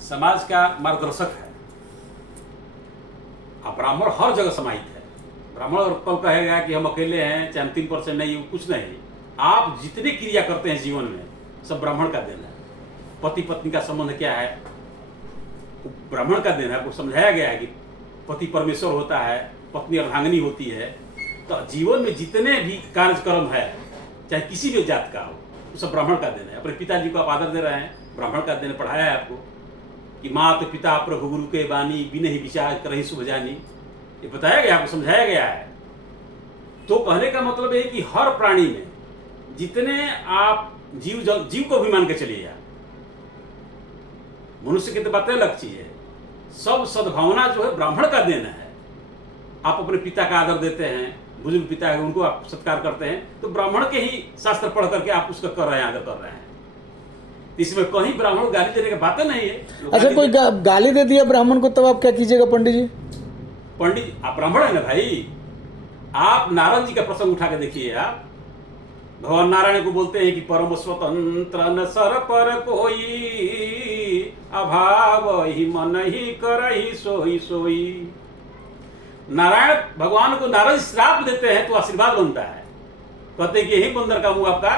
समाज का मार्गदर्शक है। अब ब्राह्मण हर जगह समाहित है। ब्राह्मण और कल कहेगा कि हम अकेले हैं, चाहे हम 3% नहीं, कुछ नहीं। आप जितने क्रिया करते हैं जीवन में, सब ब्राह्मण का देन है। पति पत्नी का संबंध क्या है, ब्राह्मण का देन है। आपको समझाया गया है कि पति परमेश्वर होता है, पत्नी अर्धांगिनी होती है। तो जीवन में जितने भी कार्यक्रम है, चाहे किसी भी जात का हो, वो सब ब्राह्मण का देन है। अपने पिताजी को आप आदर दे रहे हैं, ब्राह्मण का देन। पढ़ाया है आपको कि मात पिता प्रभु गुरु के बानी, बिनहि विचार करहि शुभ जानी, ये बताया गया, आपको समझाया गया है। तो कहने का मतलब है कि हर प्राणी में जितने आप जीव को भी मान के चलिए, मनुष्य की तो बातें अलग चीज है। सब सद्भावना जो है ब्राह्मण का देन है। आप अपने पिता का आदर देते हैं, बुजुर्ग पिता है उनको आप सत्कार करते हैं, तो ब्राह्मण के ही शास्त्र पढ़ करके आप उसका कर रहे हैं, आदर कर रहे हैं। इसमें कहीं ब्राह्मण को गाली देने की बातें नहीं है। अच्छा, कोई गाली दे दिया ब्राह्मण को, तब आप क्या कीजिएगा पंडित जी? पंडित, आप ब्राह्मण है ना भाई। आप नारायण जी का प्रसंग उठा के देखिए। आप भगवान नारायण को बोलते हैं कि परम स्वतंत्र न सर पर कोई, अभाव ही मन ही करहि सोई सोई। नारायण भगवान को नारद श्राप देते हैं तो आशीर्वाद बनता है। कहते हैं कि यही बंदर का मुंह आपका,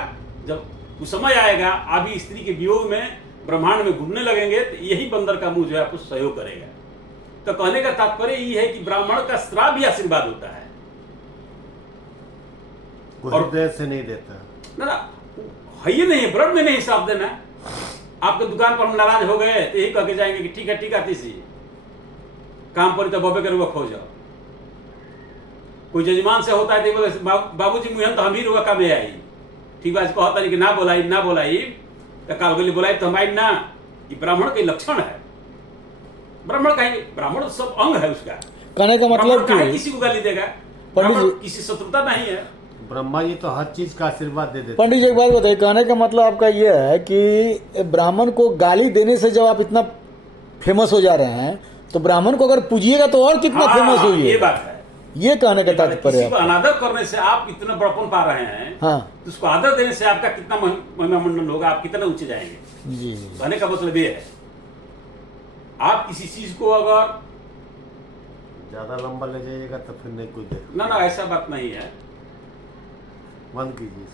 जब कुछ समय आएगा आप ही स्त्री के वियोग में ब्रह्मांड में घूमने लगेंगे, तो यही बंदर का मुंह जो है आपको सहयोग करेगा। तो कहने का तात्पर्य ये है कि ब्राह्मण का श्राप भी आशीर्वाद होता है। और देर से नहीं देता ना, है ही नहीं, ब्रह्म में नहीं श्राप देना। आपके दुकान पर हम नाराज हो गए तो यही कह के जाएंगे कि ठीक है ठीक आती सी काम पर तो बबे कर खो जाओ। कोई जजमान से होता है तो बोले बाबूजी मुहन तो हम ही रुआ का में आई, ठीक बात कहता नहीं कि ना बोलाई तो काल गली बोलाई तो हम आई ना। ये ब्राह्मण के लक्षण है। ब्राह्मण का ही, ब्राह्मण सब अंग है उसका। कहने का मतलब कि किसी को गाली देगा, ब्राह्मण किसी शत्रुता नहीं है। ब्रह्मा जी तो हर चीज का आशीर्वाद दे देते। पंडित जी एक बात बताइए, कहने का मतलब आपका ये है कि ब्राह्मण को गाली देने से जब आप इतना फेमस हो जा रहे हैं, तो ब्राह्मण को अगर पूजिएगा तो और कितना फेमस होइए। ये बात है, ये कहने का तात्पर्य है। अनादर करने से आप इतना बड़पन पा रहे हैं, हाँ, तो उसको आदर देने से आपका कितना महिमा मंडन होगा, आप कितना ऊंचे जाएंगे। जी, कहने का मतलब ये है, आप किसी चीज को अगर ज्यादा लंबा ले जाइएगा तो फिर नहीं कुछ दे। ना ऐसा बात नहीं है। बंद कीजिए।